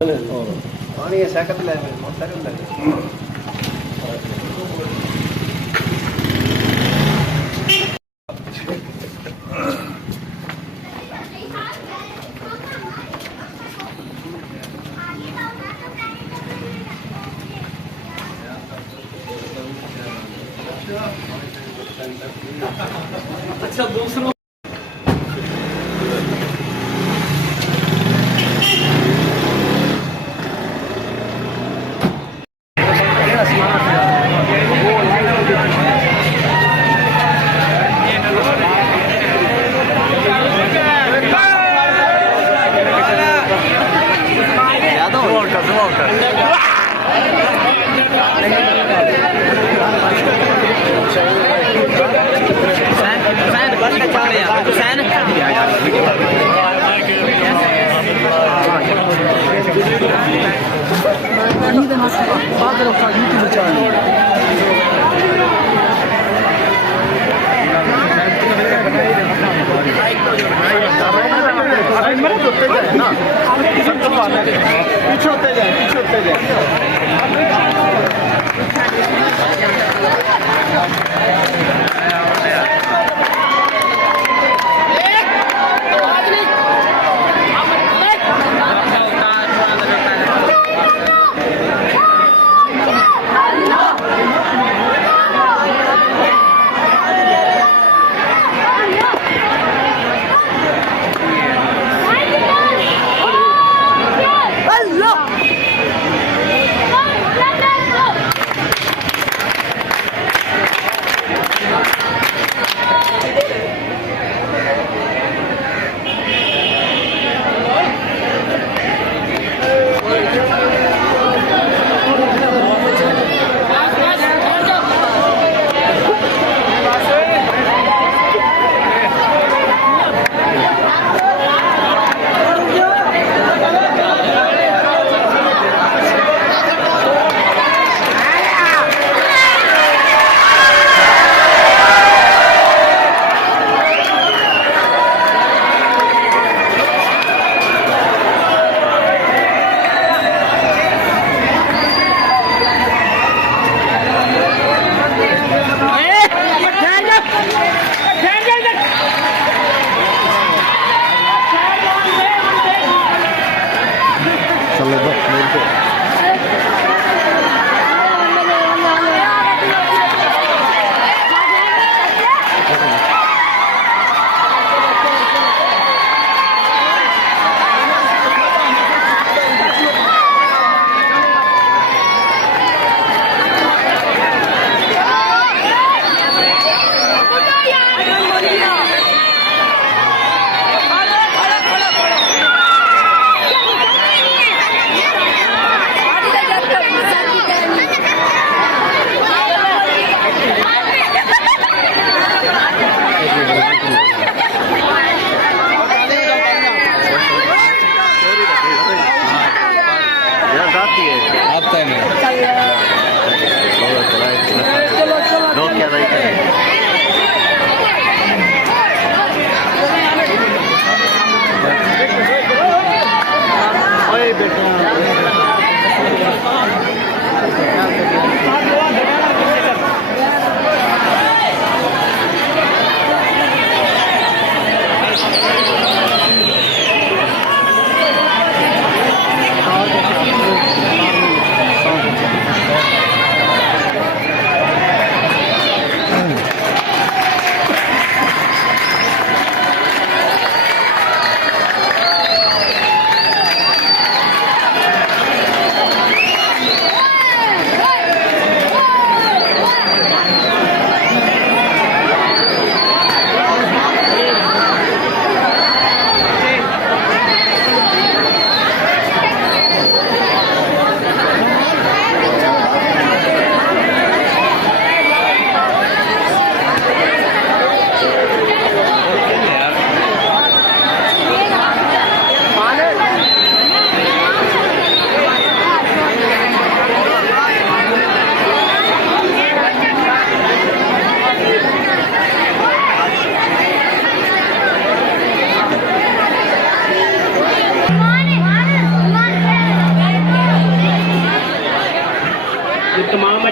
پانی سکت لے موٹر اچھا دوسروں پیچھے ہوتے جائیں پیچھے ہوتے جائیں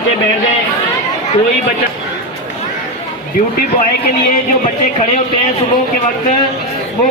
بچے بیٹھ جائیں. کوئی بچہ ڈیوٹی بوائے کے لیے جو بچے کھڑے ہوتے ہیں صبح کے وقت وہ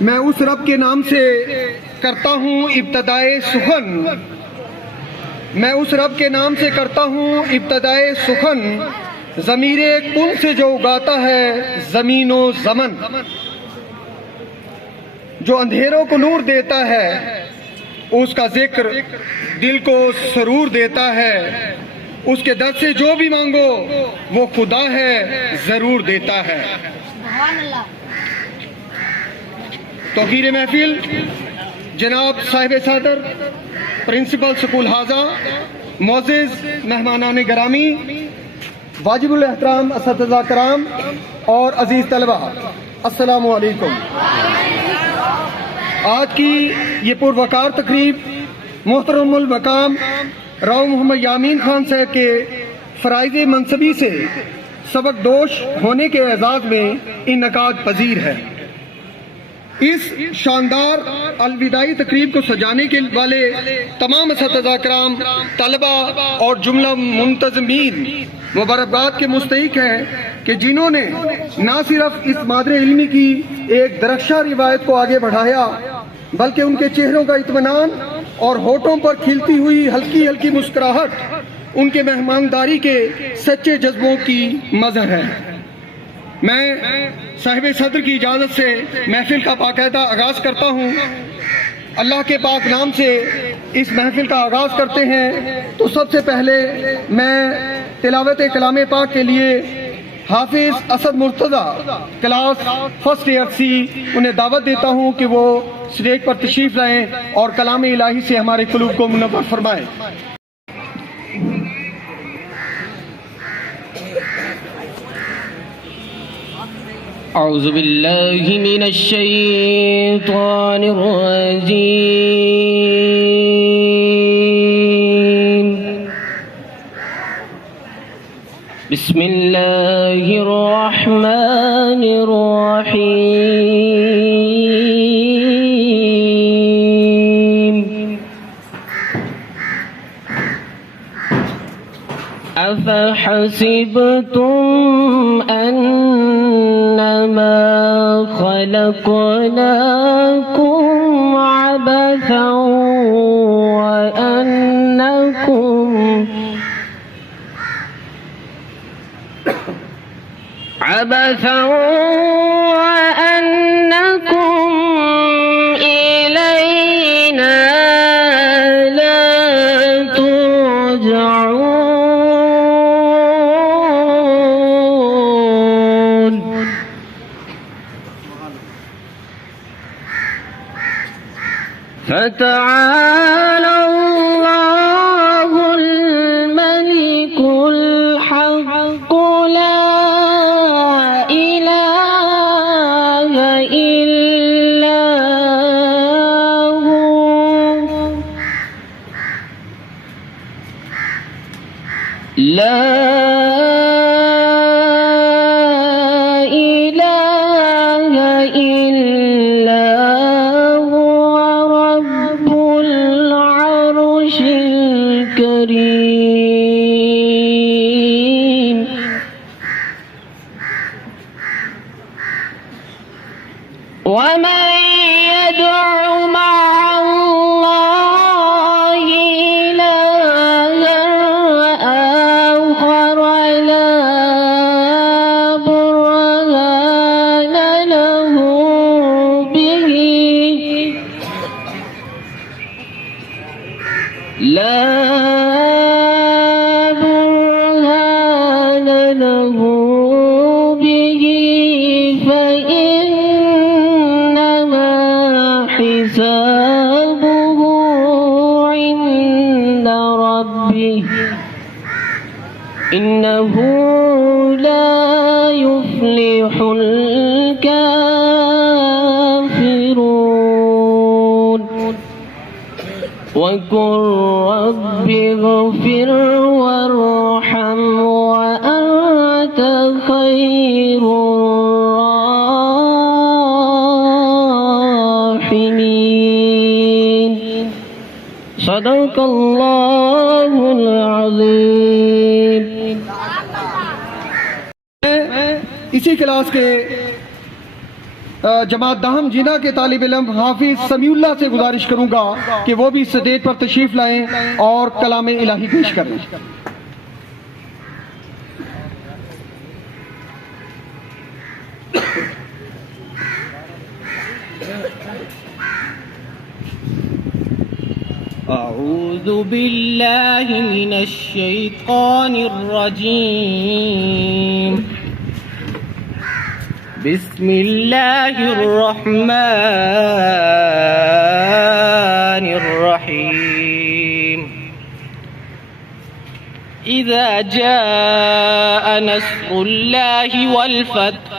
میں اس رب کے نام سے کرتا ہوں ابتدائے سخن. میں اس رب کے نام سے کرتا ہوں ابتدائے سخن. ضمیر کن سے جو اگاتا ہے زمین و زمن. جو اندھیروں کو نور دیتا ہے اس کا ذکر دل کو سرور دیتا ہے. اس کے در سے جو بھی مانگو وہ خدا ہے ضرور دیتا ہے. توقیر محفل جناب صاحب صدر پرنسپل سکول حاضہ، معزز مہمانان گرامی، واجب الاحترام اساتذہ کرام اور عزیز طلبہ، السلام علیکم. آج کی یہ پروقار تقریب محترم المقام راؤ محمد یامین خان صاحب کے فرائض منصبی سے سبق دوش ہونے کے اعزاز میں انعقاد پذیر ہے. اس شاندار الوداعی تقریب کو سجانے کے والے تمام اساتذہ کرام، طلبہ اور جملہ منتظمین مبارکباد کے مستحق ہیں کہ جنہوں نے نہ صرف اس مادر علمی کی ایک درخشاں روایت کو آگے بڑھایا بلکہ ان کے چہروں کا اطمینان اور ہونٹوں پر کھلتی ہوئی ہلکی ہلکی مسکراہٹ ان کے مہمانداری کے سچے جذبوں کی مظہر ہے. میں صاحب صدر کی اجازت سے محفل کا باقاعدہ آغاز کرتا ہوں. اللہ کے پاک نام سے اس محفل کا آغاز کرتے ہیں تو سب سے پہلے میں تلاوت کلام پاک کے لیے Hafiz Asad Murtaza class first year سی انہیں دعوت دیتا ہوں کہ وہ اسٹیج پر تشریف لائیں اور کلام الہی سے ہمارے قلوب کو منور فرمائیں. اعوذ باللہ من الشیطان الرجیم. بسم اللہ الرحمن الرحیم. افحسبتم انما خلقناكم عبثا وأنكم إلينا لا ترجعون. فتعالى الله الملك الحق لا إله إلا هو لا إله إلا هو رب العرش الكريم. ومن يدع مع الله إلها آخر لا برهان له به حسابه عند ربه إنه لا يفلح الكافرون وقل رب اغفر وارحم وأنت خير الراحمين صدق الله العظيم. اسی کلاس کے جماعت دہم جینا کے طالب علم حافظ سمیع اللہ سے گزارش کروں گا کہ وہ بھی اسٹیج پر تشریف لائیں اور کلام الہی پیش کریں. أعوذ بالله من الشيطان الرجيم. بسم الله الرحمن الرحيم. إذا جاء نصر الله والفتح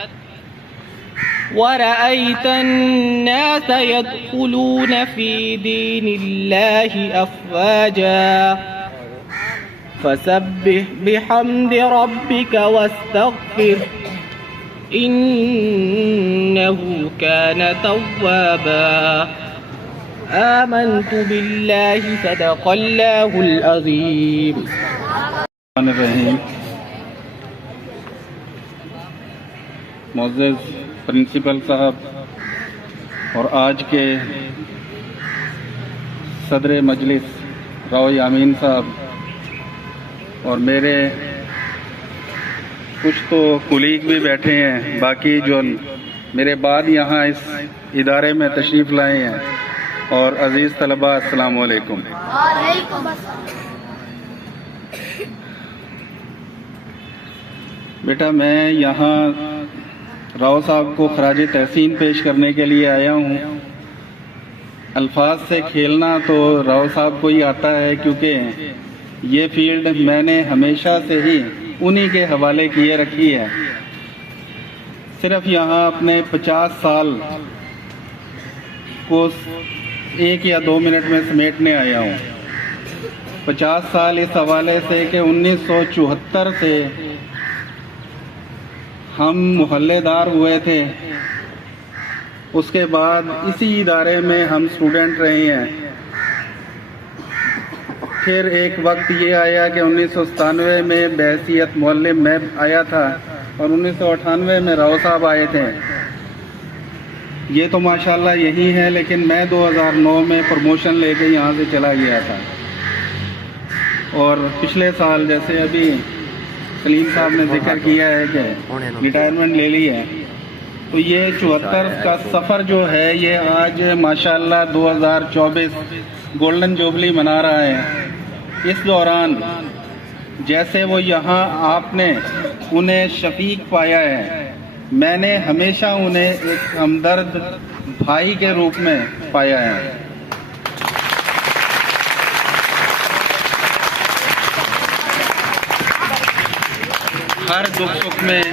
ورأيت الناس يدخلون في دين الله أفواجا فسبح بحمد ربك واستغفر إنه كان توابا. آمنت بالله صدق الله العظيم. معزز پرنسپل صاحب اور آج کے صدر مجلس راؤ یامین صاحب اور میرے کچھ تو کولیگ بھی بیٹھے ہیں، باقی جو میرے بعد یہاں اس ادارے میں تشریف لائے ہیں، اور عزیز طلباء السلام علیکم. بیٹا میں یہاں راؤ صاحب کو خراج تحسین پیش کرنے کے لیے آیا ہوں. الفاظ سے کھیلنا تو راؤ صاحب کو ہی آتا ہے، کیونکہ یہ فیلڈ میں نے ہمیشہ سے ہی انہی کے حوالے کیے رکھی ہے. صرف یہاں اپنے 50 سال کو 1 یا 2 منٹ میں سمیٹنے آیا ہوں. 50 سال اس حوالے سے کہ 1974 سے ہم محلے دار ہوئے تھے، اس کے بعد اسی ادارے میں ہم اسٹوڈنٹ رہے ہیں. پھر ایک وقت یہ آیا کہ 1997 میں بحیثیت معلم میں آیا تھا، اور 1998 میں راؤ صاحب آئے تھے. یہ تو ماشاءاللہ یہی ہے، لیکن میں 2009 میں پروموشن لے کے یہاں سے چلا گیا تھا، اور پچھلے سال جیسے ابھی سلیم صاحب نے ذکر کیا ہے کہ ریٹائرمنٹ لے لی ہے. تو یہ 74 کا سفر جو ہے یہ آج ماشاءاللہ 2024 گولڈن جوبلی منا رہا ہے. اس دوران جیسے وہ یہاں آپ نے انہیں شفیق پایا ہے، میں نے ہمیشہ انہیں ایک ہمدرد بھائی کے روپ میں پایا ہے. ہر دکھ سکھ میں،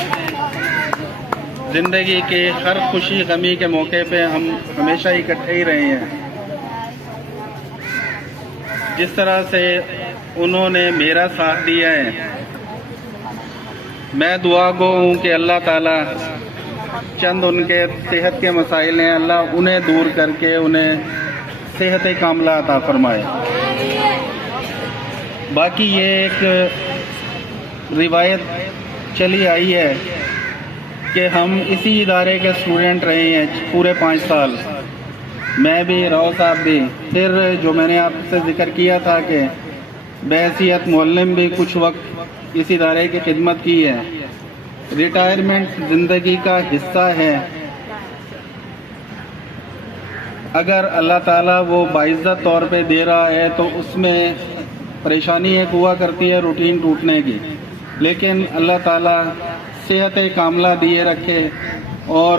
زندگی کے ہر خوشی غمی کے موقع پہ ہم ہمیشہ اکٹھے ہی رہے ہیں. جس طرح سے انہوں نے میرا ساتھ دیا ہے، میں دعا گو ہوں کہ اللہ تعالیٰ چند ان کے صحت کے مسائل ہیں، اللہ انہیں دور کر کے انہیں صحت کاملہ عطا فرمائے. باقی یہ ایک روایت چلی آئی ہے کہ ہم اسی ادارے کے اسٹوڈنٹ رہے ہیں پورے 5 سال، میں بھی راؤ صاحب بھی. پھر جو میں نے آپ سے ذکر کیا تھا کہ بحیثیت معلم بھی کچھ وقت اس ادارے کی خدمت کی ہے. ریٹائرمنٹ زندگی کا حصہ ہے. اگر اللہ تعالیٰ وہ باعزت طور پہ دے رہا ہے تو اس میں پریشانی ایک ہوا کرتی ہے روٹین ٹوٹنے کی، لیکن اللہ تعالیٰ صحت کاملہ دیے رکھے اور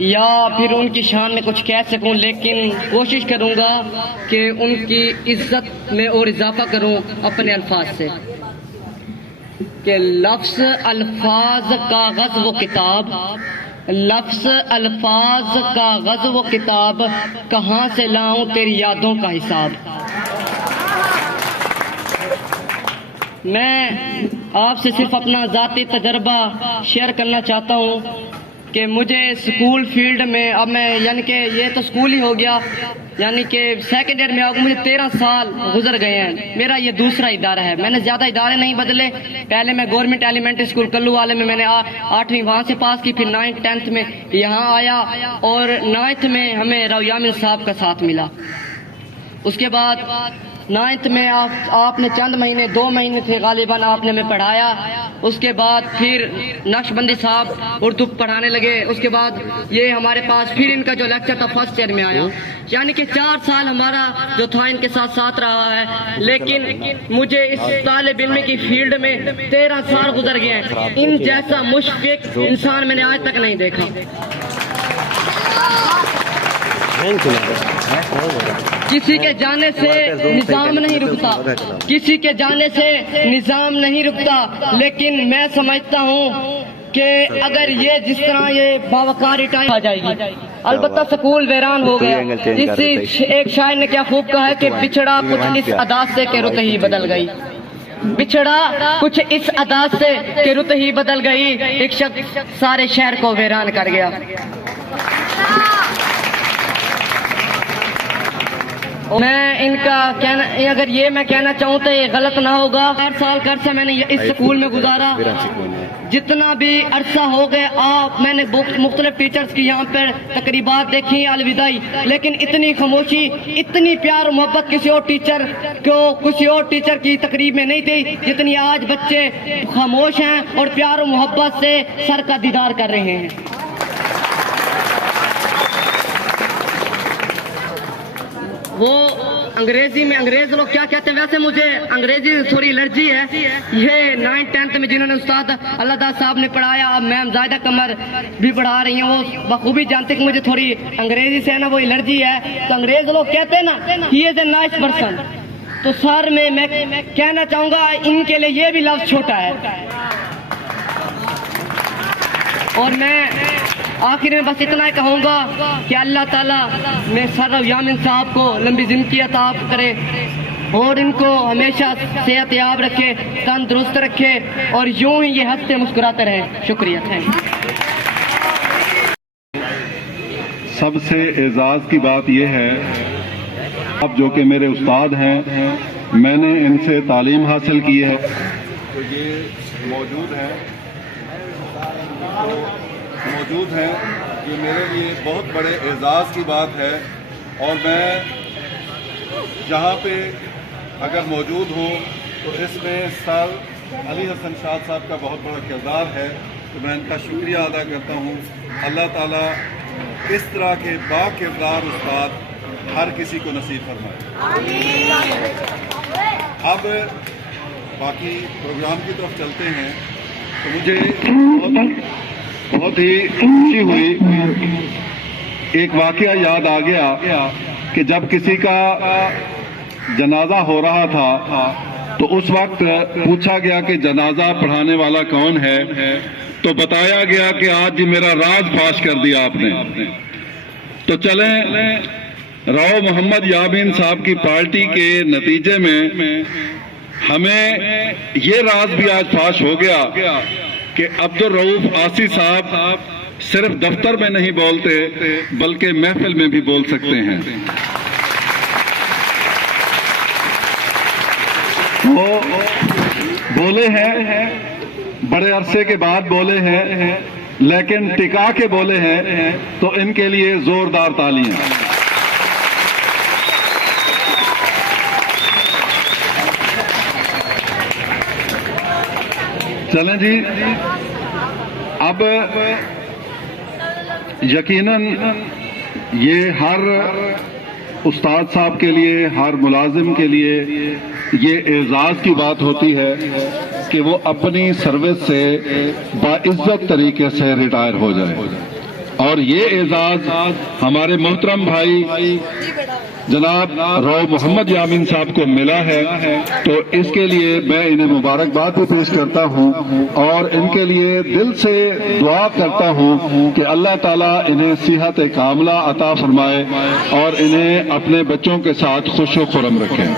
یا پھر ان کی شان میں کچھ کہہ سکوں، لیکن کوشش کروں گا کہ ان کی عزت میں اور اضافہ کروں اپنے الفاظ سے، کہ لفظ الفاظ کاغذ و کتاب، لفظ الفاظ کاغذ و کتاب، کہاں سے لاؤں تیری یادوں کا حساب۔ میں آپ سے صرف اپنا ذاتی تجربہ شیئر کرنا چاہتا ہوں کہ مجھے اسکول فیلڈ میں، اب میں یعنی کہ یہ تو اسکول ہی ہو گیا، یعنی کہ سیکنڈ ایئر میں آ مجھے 13 سال گزر گئے ہیں، میرا یہ دوسرا ادارہ ہے، میں نے زیادہ ادارے نہیں بدلے۔ پہلے میں گورنمنٹ ایلیمنٹری اسکول کلو والے میں نے 8ویں وہاں سے پاس کی، پھر 9th 10th میں یہاں آیا، اور 9th میں ہمیں راؤ یامین صاحب کا ساتھ ملا۔ اس کے بعد 9th میں آپ نے چند مہینے 2 مہینے تھے غالباً، آپ نے ہمیں پڑھایا۔ اس کے بعد پھر نقش بندی صاحب اردو پڑھانے لگے۔ اس کے بعد یہ ہمارے پاس پھر ان کا جو لیکچر تھا فرسٹ ایئر میں آیا، یعنی کہ 4 سال ہمارا جو تھا ان کے ساتھ رہا ہے، لیکن مجھے اس طالب علم کی فیلڈ میں 13 سال گزر گئے ہیں، ان جیسا مشفق انسان میں نے آج تک نہیں دیکھا۔ کسی کے جانے سے نظام نہیں رکتا، کسی کے جانے سے نظام نہیں رکتا، لیکن میں سمجھتا ہوں کہ اگر یہ جس طرح یہ باوقار ریٹائر آ جائے گی، البتہ سکول ویران ہو گیا۔ اس ایک شاعر نے کیا خوب کہا ہے کہ بچھڑا کچھ اس ادا سے کہ رت ہی بدل گئی، بچھڑا کچھ اس ادا سے کہ رت ہی بدل گئی، ایک شخص سارے شہر کو ویران کر گیا۔ میں ان کا کہنا، اگر یہ میں کہنا چاہوں تو یہ غلط نہ ہوگا، 4 سال کا عرصہ میں نے اس سکول میں گزارا، جتنا بھی عرصہ ہو گیا میں نے مختلف ٹیچرز کی یہاں پر تقریبات دیکھی الوداعی، لیکن اتنی خاموشی، اتنی پیار و محبت کسی اور ٹیچر کی تقریب میں نہیں تھی جتنی آج بچے خاموش ہیں اور پیار و محبت سے سر کا دیدار کر رہے ہیں۔ وہ انگریزی میں، انگریز لوگ کیا کہتے ہیں، ویسے مجھے انگریزی تھوڑی الرجی ہے۔ یہ 9th 10th میں جنہوں نے استاد اللہ داد صاحب نے پڑھایا، اب میم زاہدہ قمر بھی پڑھا رہی ہیں، وہ بخوبی جانتے کہ مجھے تھوڑی انگریزی سے نا وہ الرجی ہے۔ تو انگریز لوگ کہتے ہیں نا ہی از اے نائس پرسن، تو سر میں کہنا چاہوں گا ان کے لیے یہ بھی لفظ چھوٹا ہے۔ اور میں آخر میں بس اتنا ہی کہوں گا کہ اللہ تعالیٰ میں سر راؤ یامین صاحب کو لمبی زندگی عطا کرے اور ان کو ہمیشہ صحت یاب رکھے، تندرست رکھے، اور یوں ہی یہ ہنستے مسکراتے رہے۔ شکریہ، تھینک یو۔ سب سے اعزاز کی بات یہ ہے، اب جو کہ میرے استاد ہیں، میں نے ان سے تعلیم حاصل کی ہے، تو یہ موجود ہیں، یہ میرے لیے بہت بڑے اعزاز کی بات ہے، اور میں جہاں پہ اگر موجود ہوں تو اس میں سر علی حسن شاد صاحب کا بہت بڑا کردار ہے، تو میں ان کا شکریہ ادا کرتا ہوں۔ اللہ تعالیٰ اس طرح کے با کردار استاد ہر کسی کو نصیب فرمائے۔ اب باقی پروگرام کی طرف چلتے ہیں، تو مجھے بہت ہی خوشی ہوئی، ایک واقعہ یاد آ گیا کہ جب کسی کا جنازہ ہو رہا تھا تو اس وقت پوچھا گیا کہ جنازہ پڑھانے والا کون ہے، تو بتایا گیا کہ آج میرا راز فاش کر دیا آپ نے۔ تو چلیں، راؤ محمد یامین صاحب کی پارٹی کے نتیجے میں ہمیں یہ راز بھی آج فاش ہو گیا کہ عبدالرؤف آسی صاحب صرف دفتر میں نہیں بولتے بلکہ محفل میں بھی بول سکتے ہیں۔ وہ بولے ہیں، بڑے عرصے کے بعد بولے ہیں، لیکن ٹکا کے بولے ہیں، تو ان کے لیے زوردار تالیاں۔ چلیں جی، اب یقیناً یہ ہر استاد صاحب کے لیے، ہر ملازم کے لیے یہ اعزاز کی بات ہوتی ہے کہ وہ اپنی سروس سے باعزت طریقے سے ریٹائر ہو جائے۔ اور یہ اعزاز ہمارے محترم بھائی جناب رو محمد یامین صاحب کو ملا ہے، تو اس کے لیے میں انہیں مبارکباد بھی پیش کرتا ہوں اور ان کے لیے دل سے دعا کرتا ہوں کہ اللہ تعالیٰ انہیں صحت کاملہ عطا فرمائے اور انہیں اپنے بچوں کے ساتھ خوش و خرم رکھے۔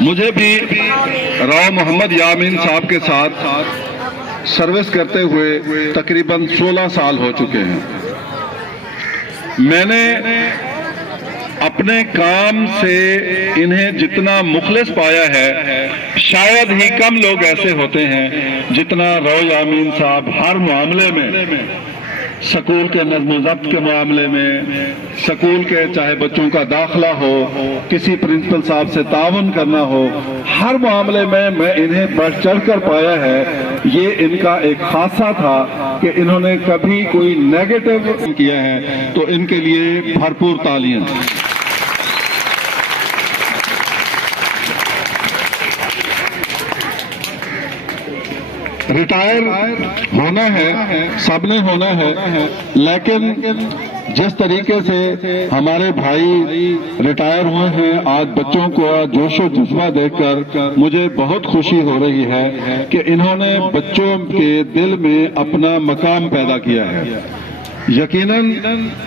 مجھے بھی رو محمد یامین صاحب کے ساتھ سروس کرتے ہوئے تقریباً 16 سال ہو چکے ہیں۔ میں نے اپنے کام سے انہیں جتنا مخلص پایا ہے، شاید ہی کم لوگ ایسے ہوتے ہیں جتنا رو یامین صاحب ہر معاملے میں، سکول کے نظم و ضبط کے معاملے میں، سکول کے چاہے بچوں کا داخلہ ہو، کسی پرنسپل صاحب سے تعاون کرنا ہو، ہر معاملے میں انہیں بڑھ چڑھ کر پایا ہے۔ یہ ان کا ایک خاصہ تھا کہ انہوں نے کبھی کوئی نیگیٹو کیا ہے، تو ان کے لیے بھرپور تالیاں۔ ریٹائر ہونا ہے، سب نے ہونا ہے، لیکن جس طریقے سے ہمارے بھائی ریٹائر ہوئے ہیں، آج بچوں کو جوش و جذبہ دیکھ کر مجھے بہت خوشی ہو رہی ہے کہ انہوں نے بچوں کے دل میں اپنا مقام پیدا کیا ہے۔ یقیناً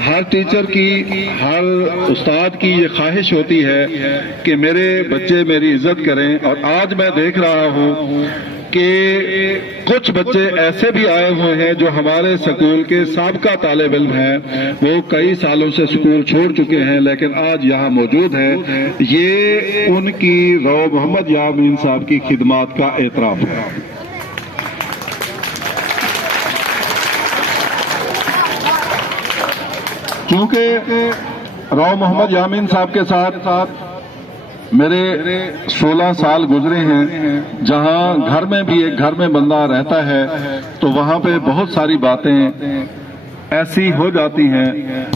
ہر ٹیچر کی، ہر استاد کی یہ خواہش ہوتی ہے کہ میرے بچے میری عزت کریں، اور آج میں دیکھ رہا ہوں کہ کچھ بچے ایسے بھی آئے ہوئے ہیں جو ہمارے سکول کے سابقہ طالب علم ہیں، وہ کئی سالوں سے سکول چھوڑ چکے ہیں لیکن آج یہاں موجود ہیں۔ یہ ان کی رو محمد یامین صاحب کی خدمات کا اعتراف ہے۔ کیونکہ رو محمد یامین صاحب کے ساتھ میرے 16 سال گزرے ہیں، جہاں گھر میں بھی ایک گھر میں بندہ رہتا ہے تو وہاں پہ بہت ساری باتیں ایسی ہو جاتی ہیں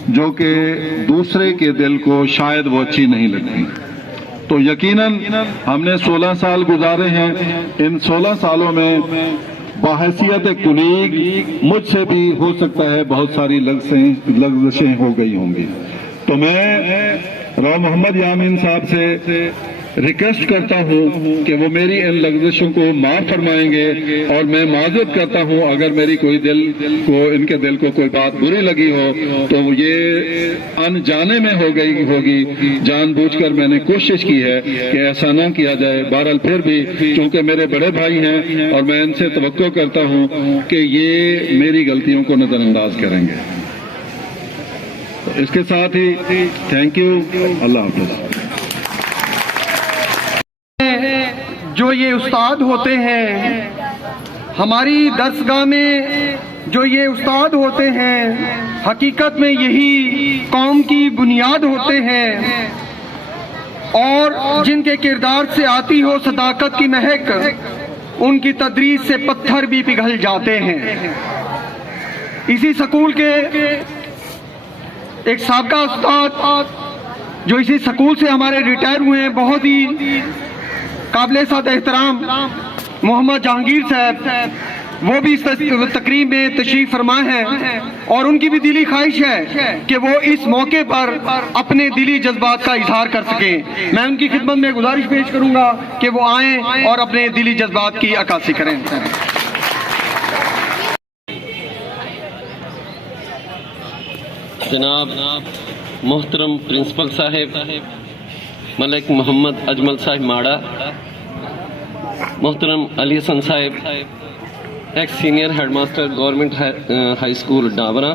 جو کہ دوسرے کے دل کو شاید وہ اچھی نہیں لگتی۔ تو یقیناً ہم نے 16 سال گزارے ہیں، ان 16 سالوں میں بحیثیت کلیگ مجھ سے بھی ہو سکتا ہے بہت ساری لغزشیں ہو گئی ہوں گی، تو میں رو محمد یامین صاحب سے ریکویسٹ کرتا ہوں کہ وہ میری ان لغزشوں کو معاف فرمائیں گے، اور میں معذرت کرتا ہوں اگر میری کوئی ان کے دل کو کوئی بات بری لگی ہو تو یہ انجانے میں ہو گئی ہوگی، جان بوجھ کر میں نے کوشش کی ہے کہ ایسا نہ کیا جائے۔ بہرحال پھر بھی چونکہ میرے بڑے بھائی ہیں اور میں ان سے توقع کرتا ہوں کہ یہ میری غلطیوں کو نظر انداز کریں گے۔ اس کے ساتھ ہی تھینک یو، اللہ حافظ۔ جو یہ استاد ہوتے ہیں ہماری درسگاہ میں، جو یہ استاد ہوتے ہیں حقیقت میں یہی قوم کی بنیاد ہوتے ہیں، اور جن کے کردار سے آتی ہو صداقت کی مہک، ان کی تدریس سے پتھر بھی پگھل جاتے ہیں۔ اسی سکول کے ایک سابقہ استاد جو اسی سکول سے ہمارے ریٹائر ہوئے ہیں، بہت ہی قابل سعادت احترام محمد جہانگیر صاحب، وہ بھی اس تقریب میں تشریف فرما ہیں، اور ان کی بھی دلی خواہش ہے کہ وہ اس موقع پر اپنے دلی جذبات کا اظہار کر سکیں۔ میں ان کی خدمت میں گزارش پیش کروں گا کہ وہ آئیں اور اپنے دلی جذبات کی عکاسی کریں۔ جناب محترم پرنسپل صاحب ملک محمد اجمل صاحب ماڑا، محترم Ali Hasan Sahab ex senior head master government high school Dabra,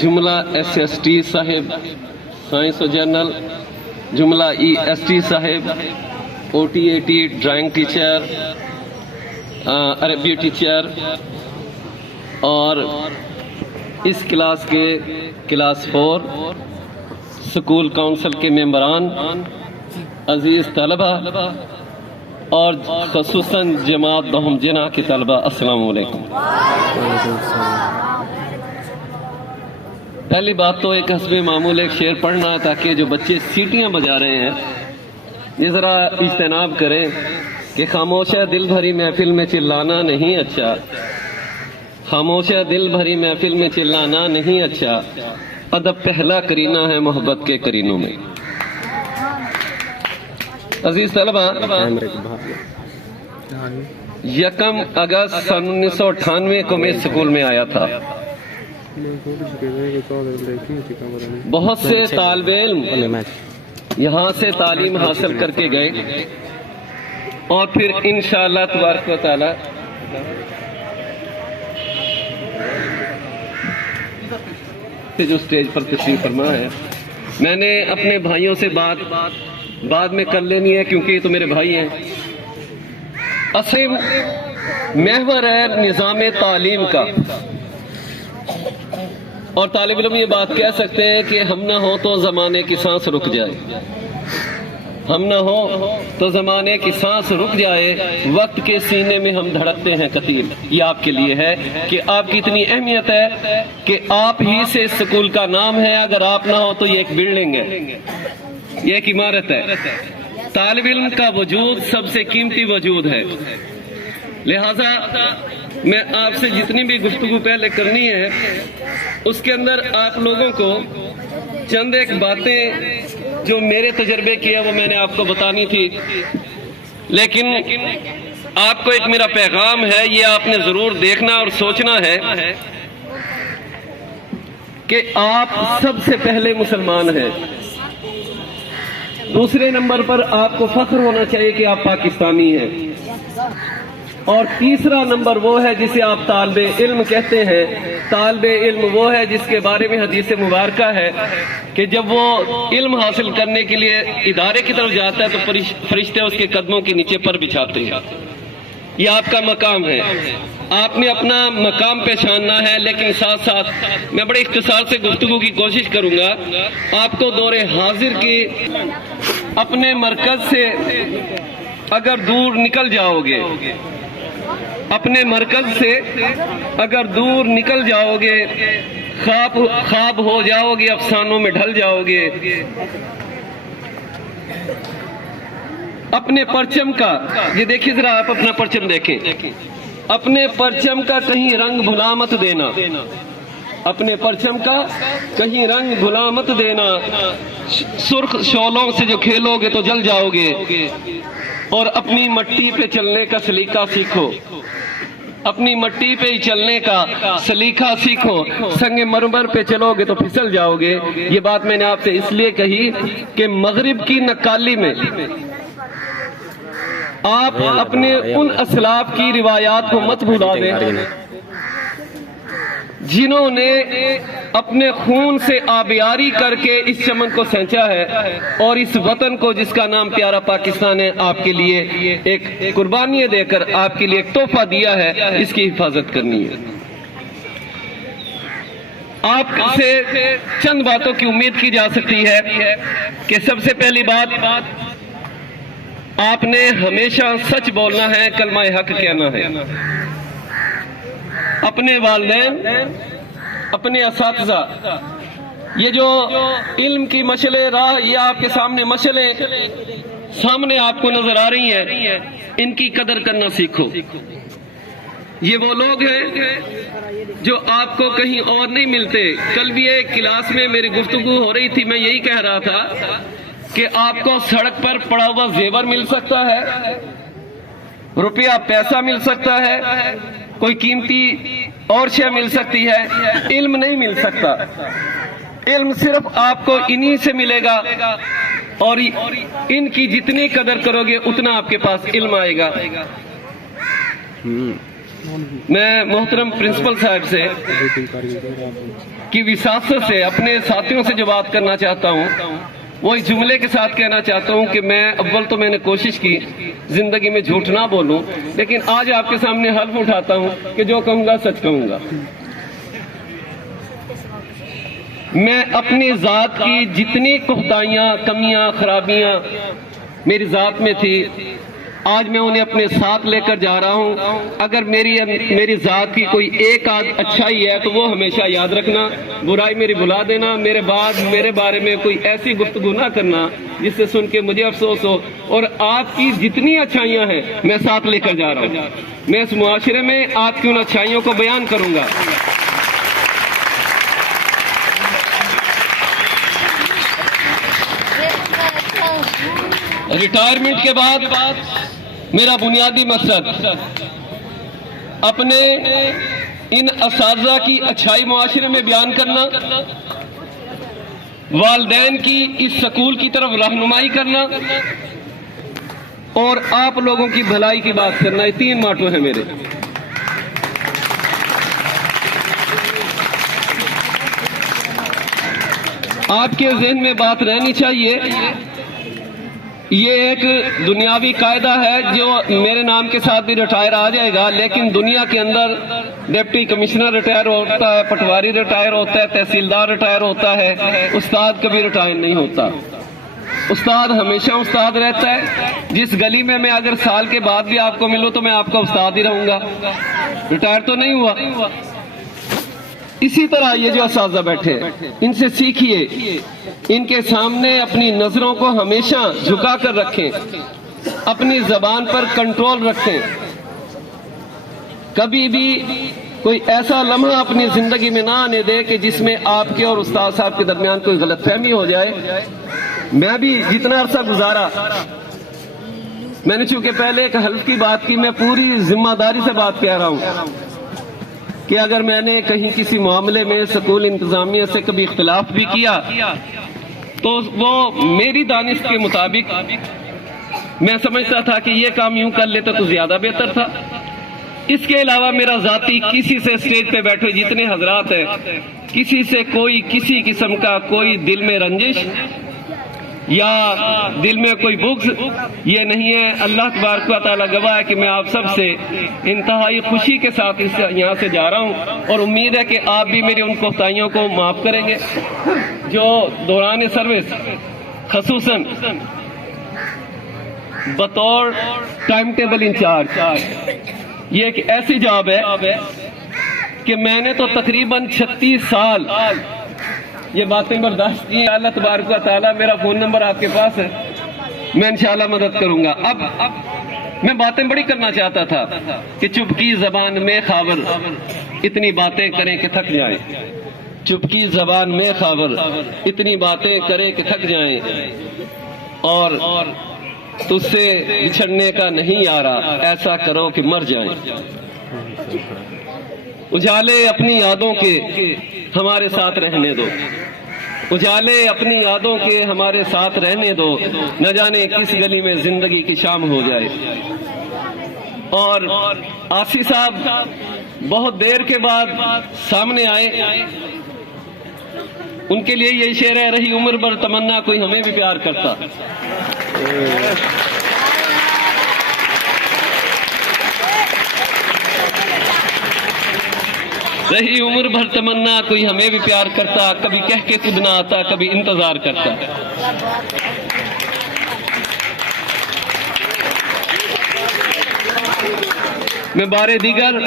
جملہ SST صاحب سائنس و جرنل، جملہ EST صاحب OTAT ڈرائنگ ٹیچر، عربی ٹیچر، اور اس کلاس کے کلاس 4 سکول کونسل کے ممبران، عزیز طلبہ اور خصوصاً جماعت دہم جناح کے طلبہ، السلام علیکم۔ پہلی بات تو ایک حسب معمول ایک شعر پڑھنا ہے تاکہ جو بچے سیٹیاں بجا رہے ہیں یہ ذرا اجتناب کریں کہ خاموش ہے دل بھری محفل میں چلانا نہیں اچھا، خاموش ہے دل بھری محفل میں چلانا نہیں اچھا، ادب پہلا کرینہ ہے محبت کے کرینوں میں۔ عزیز طلبہ، 1 اگست سن 1998 کو میں اسکول میں آیا تھا۔ بہت سے طالب علم یہاں سے تعلیم حاصل کر کے گئے اور پھر انشاءاللہ تبارک و تعالی جو اسٹیج پر تشریف فرما ہے، میں نے اپنے بھائیوں سے بعد میں کر لینی ہے کیونکہ یہ تو میرے بھائی ہیں۔ اصل محور ہے نظام تعلیم کا، اور طالب علم یہ بات کہہ سکتے ہیں کہ ہم نہ ہو تو زمانے کی سانس رک جائے، ہم نہ ہو تو زمانے کی سانس رک جائے، وقت کے سینے میں ہم دھڑکتے ہیں قتیل۔ یہ آپ کے لیے ہے کہ آپ کی اتنی اہمیت ہے کہ آپ ہی سے اسکول کا نام ہے، اگر آپ نہ ہو تو یہ ایک بلڈنگ ہے، یہ ایک عمارت ہے۔ طالب علم کا وجود سب سے قیمتی وجود ہے، لہذا میں آپ سے جتنی بھی گفتگو پہلے کرنی ہے اس کے اندر آپ لوگوں کو چند ایک باتیں جو میرے تجربے کی ہے وہ میں نے آپ کو بتانی تھی، لیکن آپ کو ایک میرا پیغام ہے، یہ آپ نے ضرور دیکھنا اور سوچنا ہے کہ آپ سب سے پہلے مسلمان ہیں۔ دوسرے نمبر پر آپ کو فخر ہونا چاہیے کہ آپ پاکستانی ہیں، اور تیسرا نمبر وہ ہے جسے آپ طالب علم کہتے ہیں۔ طالب علم وہ ہے جس کے بارے میں حدیث مبارکہ ہے کہ جب وہ علم حاصل کرنے کے لیے ادارے کی طرف جاتا ہے تو فرشتے اس کے قدموں کے نیچے پر بچھاتے ہیں۔ یہ آپ کا مقام ہے، آپ نے اپنا مقام پہچاننا ہے، لیکن ساتھ ساتھ میں بڑے اختصار سے گفتگو کی کوشش کروں گا۔ آپ کو دور حاضر کی اپنے مرکز سے اگر دور نکل جاؤ گے، اپنے مرکز سے اگر دور نکل جاؤ گے، خواب ہو جاؤ گے، افسانوں میں ڈھل جاؤ گے، اپنے پرچم کا، یہ دیکھیں ذرا آپ اپنا پرچم دیکھیں، اپنے پرچم کا کہیں رنگ بھلا مت دینا، اپنے پرچم کا کہیں رنگ بھلا مت دینا، سرخ شعلوں سے جو کھیلو گے تو جل جاؤ گے، اور اپنی مٹی پہ چلنے کا سلیقہ سیکھو، اپنی مٹی پہ ہی چلنے کا سلیقہ سیکھو، سنگ مرمر پہ چلو گے تو پھسل جاؤ گے۔ یہ بات میں نے آپ سے اس لیے کہی کہ مغرب کی نقالی میں آپ اپنے ان اسلاف کی روایات کو مت بھلا دیں جنہوں نے اپنے خون سے آبیاری کر کے اس چمن کو سینچا ہے، اور اس وطن کو جس کا نام پیارا پاکستان ہے آپ کے لیے ایک قربانی دے کر آپ کے لیے ایک تحفہ دیا ہے، اس کی حفاظت کرنی ہے۔ آپ سے چند باتوں کی امید کی جا سکتی ہے کہ سب سے پہلی بات، آپ نے ہمیشہ سچ بولنا ہے، کلمہ حق کہنا ہے۔ اپنے والدین، اپنے اساتذہ، یہ جو علم کی مشعلیں راہ یہ آپ کے سامنے مشعلیں سامنے آپ کو نظر آ رہی ہیں، ان کی قدر کرنا سیکھو۔ یہ وہ لوگ ہیں جو آپ کو کہیں اور نہیں ملتے۔ کل بھی ایک کلاس میں میری گفتگو ہو رہی تھی، میں یہی کہہ رہا تھا کہ آپ کو سڑک پر پڑا ہوا زیور مل سکتا ہے، روپیہ پیسہ مل سکتا ہے، کوئی قیمتی اور شے مل سکتی ہے، علم نہیں مل سکتا۔ علم صرف آپ کو انہی سے ملے گا، اور ان کی جتنی قدر کرو گے اتنا آپ کے پاس علم آئے گا۔ میں محترم پرنسپل صاحب سے کی وساطت سے اپنے ساتھیوں سے جو بات کرنا چاہتا ہوں وہ اس جملے کے ساتھ کہنا چاہتا ہوں کہ میں اول تو میں نے کوشش کی زندگی میں جھوٹ نہ بولوں، لیکن آج آپ کے سامنے حلف اٹھاتا ہوں کہ جو کہوں گا سچ کہوں گا۔ میں اپنی ذات کی جتنی کوتاہیاں، کمیاں، خرابیاں میری ذات میں تھی، آج میں انہیں اپنے ساتھ لے کر جا رہا ہوں. اگر میری ذات کی کوئی ایک اچھائی ہے تو وہ ہمیشہ یاد رکھنا, برائی میری بھلا دینا, میرے بارے میں کوئی ایسی گفتگو نہ کرنا جس سے سن کے مجھے افسوس ہو. اور آپ کی جتنی اچھائیاں ہیں میں ساتھ لے کر جا رہا ہوں. میں اس معاشرے میں آپ کی ان اچھائیوں کو بیان کروں گا. ریٹائرمنٹ کے بعد میرا بنیادی مقصد اپنے ان اساتذہ کی اچھائی معاشرے میں بیان کرنا, والدین کی اس سکول کی طرف رہنمائی کرنا اور آپ لوگوں کی بھلائی کی بات کرنا. یہ 3 ماٹو ہیں میرے. آپ کے ذہن میں بات رہنی چاہیے, یہ ایک دنیاوی قاعدہ ہے جو میرے نام کے ساتھ بھی ریٹائر آ جائے گا, لیکن دنیا کے اندر ڈپٹی کمشنر ریٹائر ہوتا ہے, پٹواری ریٹائر ہوتا ہے, تحصیلدار ریٹائر ہوتا ہے, استاد کبھی ریٹائر نہیں ہوتا. استاد ہمیشہ استاد رہتا ہے. جس گلی میں میں اگر سال کے بعد بھی آپ کو ملوں تو میں آپ کا استاد ہی رہوں گا, ریٹائر تو نہیں ہوا. اسی طرح یہ جو اساتذہ بیٹھے ان سے سیکھیے, ان کے سامنے اپنی نظروں کو ہمیشہ جھکا کر رکھیں, اپنی زبان پر کنٹرول رکھیں. کبھی بھی کوئی ایسا لمحہ اپنی زندگی میں نہ آنے دے کہ جس میں آپ کے اور استاد صاحب کے درمیان کوئی غلط فہمی ہو جائے. میں بھی جتنا عرصہ گزارا, میں نے چونکہ پہلے ایک حلف کی بات کی, میں پوری ذمہ داری سے بات کہہ رہا ہوں کہ اگر میں نے کہیں کسی معاملے میں سکول انتظامیہ سے کبھی اختلاف بھی کیا تو وہ میری دانش کے مطابق میں سمجھتا تھا کہ یہ کام یوں کر لیتا تو زیادہ بہتر تھا. اس کے علاوہ میرا ذاتی کسی سے اسٹیج پہ بیٹھے جتنے حضرات ہیں, کسی سے کوئی کسی قسم کا کوئی دل میں رنجش یا دل میں کوئی بغض یہ نہیں ہے. اللہ تبارک و تعالیٰ گواہ ہے کہ میں آپ سب سے انتہائی خوشی کے ساتھ یہاں سے جا رہا ہوں, اور امید ہے کہ آپ بھی میری ان کوتاہیوں کو معاف کریں گے جو دوران سروس خصوصاً بطور ٹائم ٹیبل انچارج. یہ ایک ایسی جاب ہے کہ میں نے تو تقریباً 36 سال یہ باتیں برداشت کی. اللہ تبارک و تعالیٰ, میرا فون نمبر آپ کے پاس ہے, میں انشاءاللہ مدد کروں گا. اب میں باتیں بڑی کرنا چاہتا تھا کہ چپ کی زبان میں خاور اتنی باتیں کریں کہ تھک جائیں, چپ کی زبان میں خاور اتنی باتیں کریں کہ تھک جائیں, اور تجھ سے بچھڑنے کا نہیں آ رہا, ایسا کرو کہ مر جائیں. اجالے اپنی یادوں کے ہمارے ساتھ رہنے دو, اجالے اپنی یادوں کے ہمارے ساتھ رہنے دو, نہ جانے کس گلی میں زندگی کی شام ہو جائے. اور آسی صاحب بہت دیر کے بعد سامنے آئے, ان کے لیے یہ شعر ہے, رہی عمر بھر تمنا کوئی ہمیں بھی پیار کرتا. رہی عمر بھر تمنا کوئی ہمیں بھی پیار کرتا, کبھی کہہ کے خود نہ آتا, کبھی انتظار کرتا. میں بارے دیگر,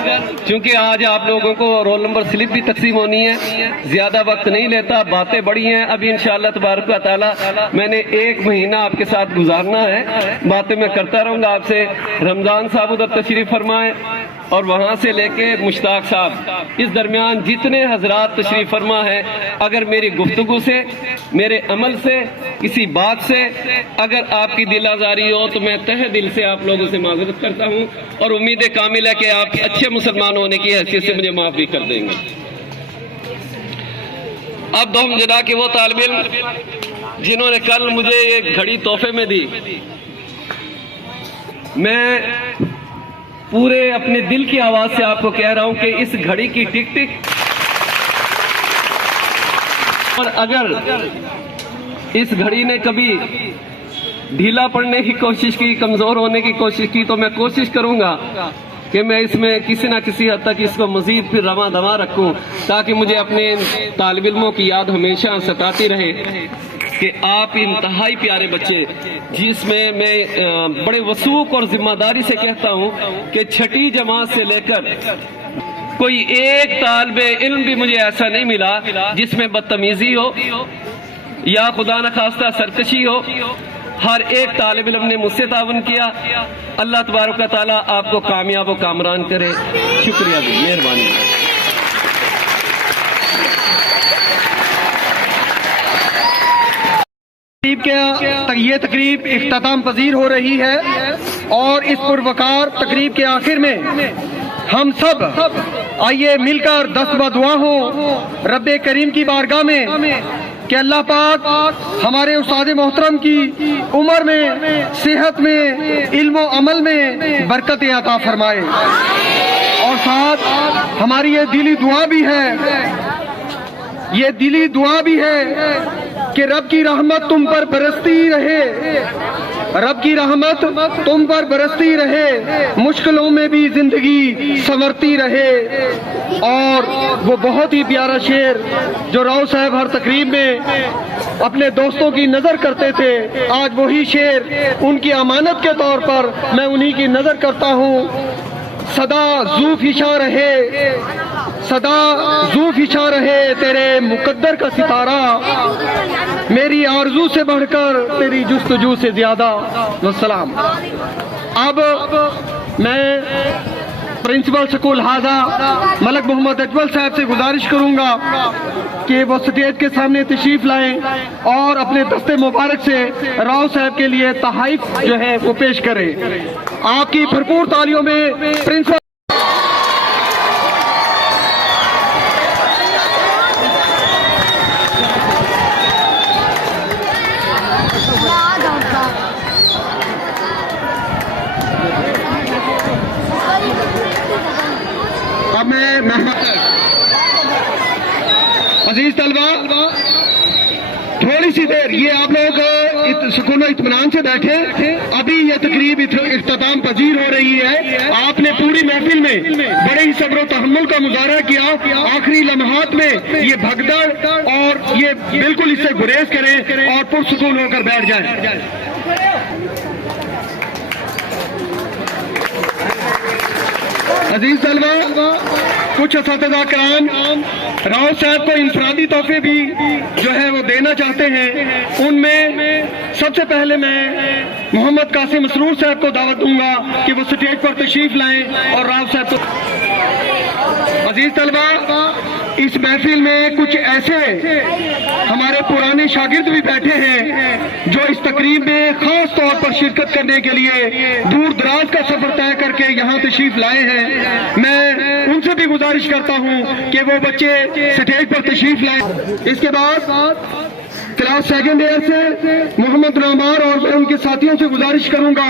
چونکہ آج آپ لوگوں کو رول نمبر سلپ بھی تقسیم ہونی ہے, زیادہ وقت نہیں لیتا, باتیں بڑی ہیں. ابھی انشاءاللہ تبارک و تعالی میں نے 1 مہینہ آپ کے ساتھ گزارنا ہے, باتیں میں کرتا رہوں گا آپ سے. رمضان صاحب ادھر تشریف فرمائیں, اور وہاں سے لے کے مشتاق صاحب, اس درمیان جتنے حضرات تشریف فرما ہیں, اگر میری گفتگو سے, میرے عمل سے, کسی بات سے اگر آپ کی دل آزاری ہو تو میں تہ دل سے آپ لوگوں سے معذرت کرتا ہوں, اور امید کامل ہے کہ آپ اچھے مسلمان ہونے کی حیثیت سے مجھے معاف بھی کر دیں گے. اب دوم جدا کے وہ طالب علم جنہوں نے کل مجھے یہ گھڑی تحفے میں دی, میں پورے اپنے دل کی آواز سے آپ کو کہہ رہا ہوں کہ اس گھڑی کی ٹک ٹک, اور اگر اس گھڑی نے کبھی ڈھیلا پڑنے کی کوشش کی, کمزور ہونے کی کوشش کی, تو میں کوشش کروں گا کہ میں اس میں کسی نہ کسی حد تک اس کو مزید پھر رواں دواں رکھوں, تاکہ مجھے اپنے طالب علموں کی یاد ہمیشہ ستاتی رہے. کہ آپ انتہائی پیارے بچے، جس میں بڑے وثوق اور ذمہ داری سے کہتا ہوں کہ چھٹی جماعت سے لے کر کوئی ایک طالب علم بھی مجھے ایسا نہیں ملا جس میں بدتمیزی ہو یا خدا نخواستہ سرکشی ہو. ہر ایک طالب علم نے مجھ سے تعاون کیا. اللہ تبارک و تعالیٰ آپ کو کامیاب و کامران کرے. شکریہ جی، مہربانی. یہ تقریب اختتام پذیر ہو رہی ہے اور اس پروقار تقریب کے آخر میں ہم سب آئیے مل کر دست بدعا ہوں رب کریم کی بارگاہ میں کہ اللہ پاک ہمارے استاد محترم کی عمر میں، صحت میں، علم و عمل میں برکت عطا فرمائے. اور ساتھ ہماری یہ دلی دعا بھی ہے کہ رب کی رحمت تم پر برستی رہے، رب کی رحمت تم پر برستی رہے، مشکلوں میں بھی زندگی سنورتی رہے. اور وہ بہت ہی پیارا شعر جو راؤ صاحب ہر تقریب میں اپنے دوستوں کی نظر کرتے تھے، آج وہی شعر ان کی امانت کے طور پر میں انہی کی نظر کرتا ہوں. صدا زو فشاں رہے، صدا زو فشاں رہے تیرے مقدر کا ستارہ، میری آرزو سے بڑھ کر تیری جستجو سے زیادہ. والسلام. اب میں پرنسپل سکول حاضہ ملک محمد اجمل صاحب سے گزارش کروں گا کہ وہ سٹیج کے سامنے تشریف لائیں اور اپنے دست مبارک سے راؤ صاحب کے لیے تحائف جو ہے وہ پیش کریں. آپ کی بھرپور تالیوں میں پرنسپل عزیز طلبہ تھوڑی سی دیر یہ آپ لوگ سکون و اطمینان سے بیٹھے. ابھی یہ تقریب اختتام پذیر ہو رہی ہے. آپ نے پوری محفل میں بڑے ہی صبر و تحمل کا مظاہرہ کیا. آخری لمحات میں یہ بھگدڑ اور یہ بالکل اس سے گریز کریں اور پرسکون ہو کر بیٹھ جائیں. عزیز طلبہ کچھ اساتذہ کرام راؤ صاحب کو انفرادی تحفے بھی جو ہے وہ دینا چاہتے ہیں. ان میں سب سے پہلے میں محمد قاسم مسرور صاحب کو دعوت دوں گا کہ وہ سٹیج پر تشریف لائیں اور راؤ صاحب کو. عزیز طلبہ اس محفل میں کچھ ایسے ہمارے پرانے شاگرد بھی بیٹھے ہیں جو اس تقریب میں خاص طور پر شرکت کرنے کے لیے دور دراز کا سفر طے کر کے یہاں تشریف لائے ہیں. میں ان سے بھی گزارش کرتا ہوں کہ وہ بچے سٹیج پر تشریف لائیں. اس کے بعد کلاس سیکنڈ ایئر سے محمد نعمار اور میں ان کے ساتھیوں سے گزارش کروں گا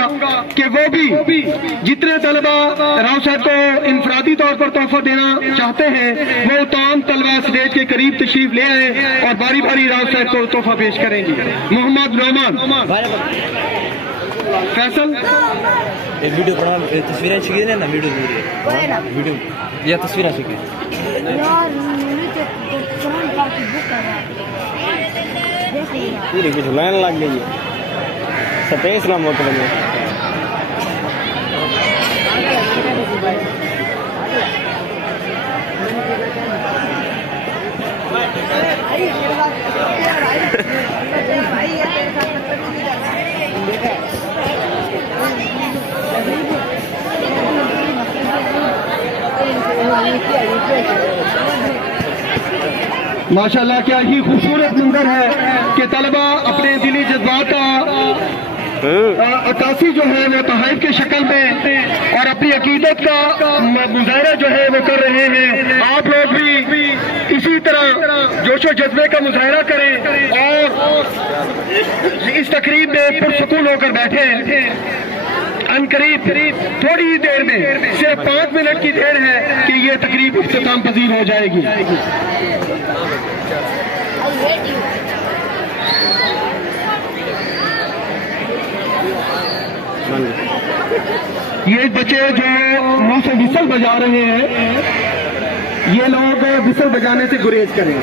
کہ وہ بھی جتنے طلبہ راؤ صاحب کو انفرادی طور پر تحفہ دینا چاہتے ہیں وہ تمام طلبہ سٹیج کے قریب تشریف لے آئیں اور باری باری راؤ صاحب کو تحفہ پیش کریں گے. محمد نعمان، فیصل ویڈیو بنا تصویریں چکی نا ویڈیو یا تصویریں چکی پوری کچھ لائن لگ گئی ہے سپیس نہ مطلب ہے. ماشاءاللہ کیا ہی خوبصورت منظر ہے کہ طلبہ اپنے دلی جذبات کا عکاسی جو ہے وہ تحائف کی شکل میں اور اپنی عقیدت کا مظاہرہ جو ہے وہ کر رہے ہیں. آپ لوگ بھی اسی طرح جوش و جذبے کا مظاہرہ کریں اور اس تقریب میں پرسکون ہو کر بیٹھیں. ان قریب تھوڑی ہی دیر میں صرف 5 منٹ کی دیر ہے کہ یہ تقریب اختتام پذیر ہو جائے گی. یہ بچے جو منہ سے وسل بجا رہے ہیں یہ لوگ وسل بجانے سے گریز کریں.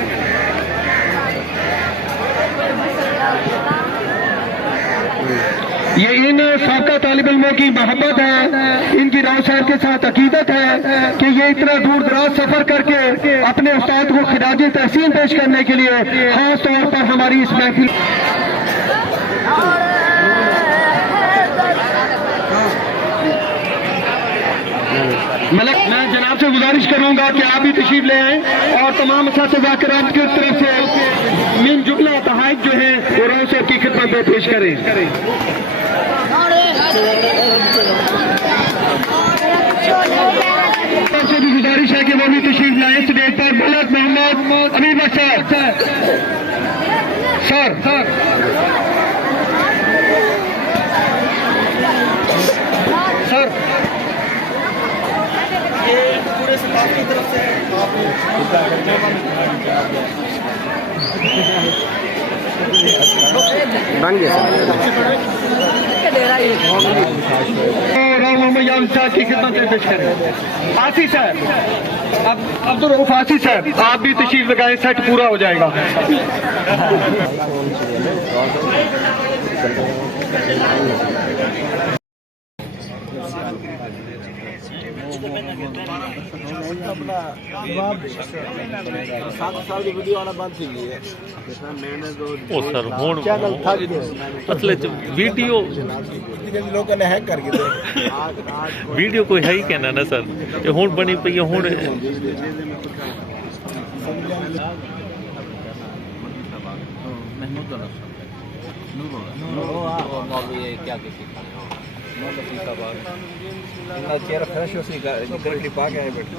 یہ ان سابقہ طالب علموں کی محبت ہے، ان کی راؤ صاحب کے ساتھ عقیدت ہے کہ یہ اتنا دور دراز سفر کر کے اپنے استاد کو خراج تحسین پیش کرنے کے لیے خاص طور پر ہماری اس محفل میں جناب سے گزارش کروں گا کہ آپ بھی تشریف لے آئیں اور تمام اساتذہ کرام کی طرف سے من جملہ تحائف جو ہیں وہ راؤ صاحب کی خدمت میں پیش کریں۔ سے بھی گزارش ہے کہ وہ بھی تشریف لائیں اسٹیج پر۔ ملک محمد امیر بخش صاحب سر پورے سٹاف کی طرف سے راؤ محمد یامین صاحب کی خدمت میں پیش کریں۔ آسی صاحب، اب عبدالرؤوف آسی صاحب آپ بھی تشریف لگائیں، سیٹ پورا ہو جائے گا۔ ویڈیو کوئی ہے ہی کہنا نا سر، یہ ہون بنی پئی ہے ہون چہرہ فریش ہو سی گرلی پا کے آئے بیٹھے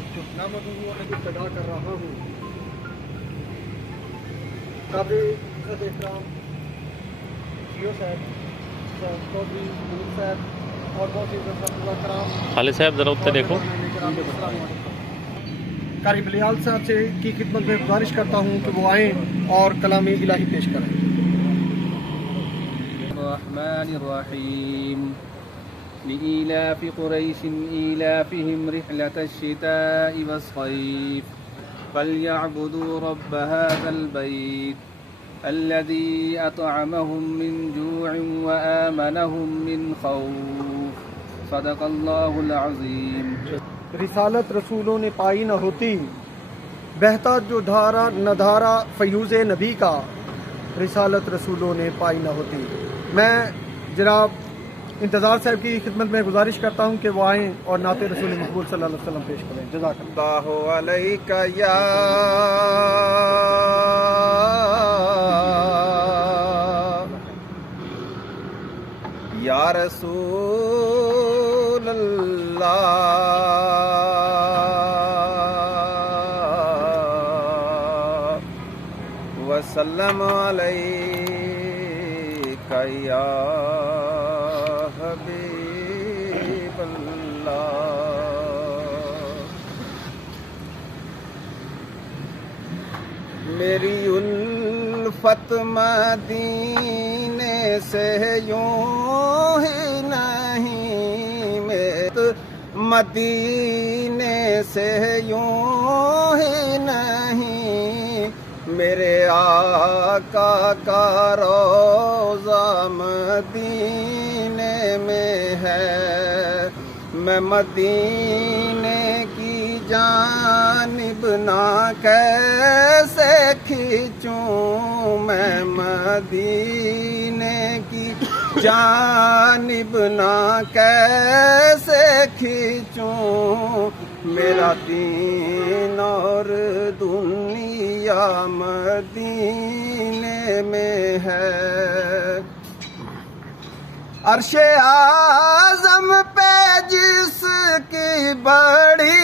خالد صاحب ذرا اتنے دیکھو۔ قاری بلیال صاحب سے کی خدمت میں گزارش کرتا ہوں کہ وہ آئیں اور کلام الہی پیش کریں۔ الرحمن الرحیم لإيلاف قريش إيلافهم رحلة الشتاء والصيف فليعبدوا رب هذا البيت الذي أطعمهم من جوع وآمنهم من خوف صدق الله العظيم۔ رسالت رسولوں نے پائی نہ ہوتی، بہتا جو دھارا نہ دھارا فیوز نبی کا، رسالت رسولوں نے پائی نہ ہوتی۔ میں جناب انتظار صاحب کی خدمت میں گزارش کرتا ہوں کہ وہ آئیں اور نعت رسول مقبول صلی اللہ علیہ وسلم پیش کریں۔ جزاک اللہ علیک یا رسول اللہ وسلم علیک یا حبیب اللہ۔ میری الفت مدینے سے یوں ہی نہیں، مدینے سے یوں ہی نہیں، میرے آقا کا روضہ مدینے میں ہے، میں مدینے کی جانب نہ کیسے کھینچوں، میں مدینے کی جانب نہ کیسے کھینچوں، میرا دین اور دنیا مدینے میں ہے۔ عرش اعظم پہ جس کی بڑی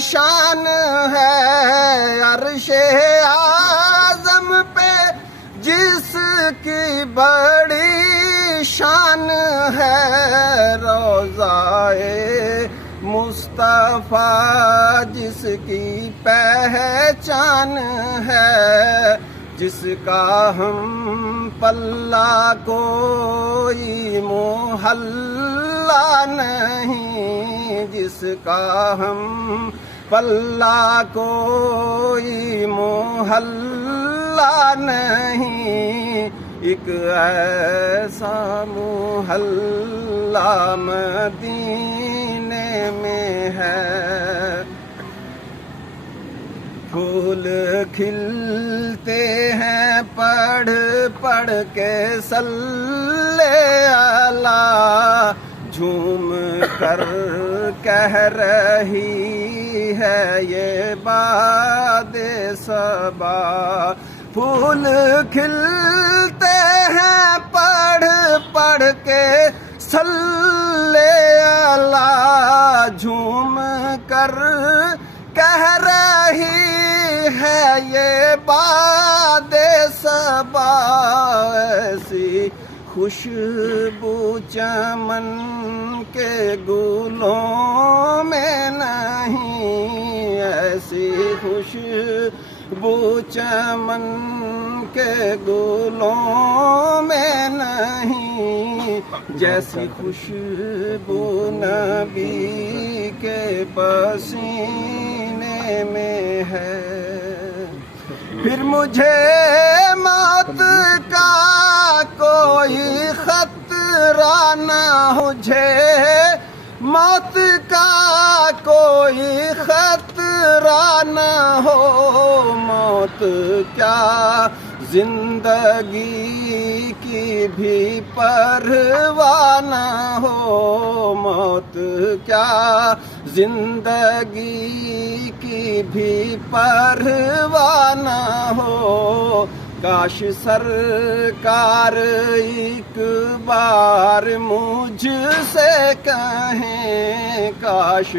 شان ہے، عرش اعظم پہ جس کی بڑی شان ہے، روضہ مصطفیٰ جس کی پہچان ہے، جس کا ہم پلہ کوئی محلہ نہیں، جس کا ہم پلہ کوئی محلہ محلہ نہیں، ایک ایسا محلہ مدینے میں ہے، پھول کھلتے ہیں پڑھ پڑھ کے صلی اللہ، جھوم کر کہہ رہی ہے یہ باد صبا، پھول کھلتے ہیں پڑھ پڑھ کے صلی اللہ، جھوم کر کہہ رہی ہے یہ باد صبا، ایسی خوشبو چمن کے گلوں میں نہیں، ایسی خوشبو چمن کے گلوں میں نہیں، جیسی خوشبو نبی کے پسینے میں ہے۔ پھر مجھے موت کا کوئی خطرہ نہ ہو، مجھے موت کا کوئی خطرہ نہ ہو، موت کیا زندگی کی بھی پرواہ نہ ہو، موت کیا زندگی کی بھی پرواہ نہ ہو، کاش سرکار ایک بار مجھ سے کہیں، کاش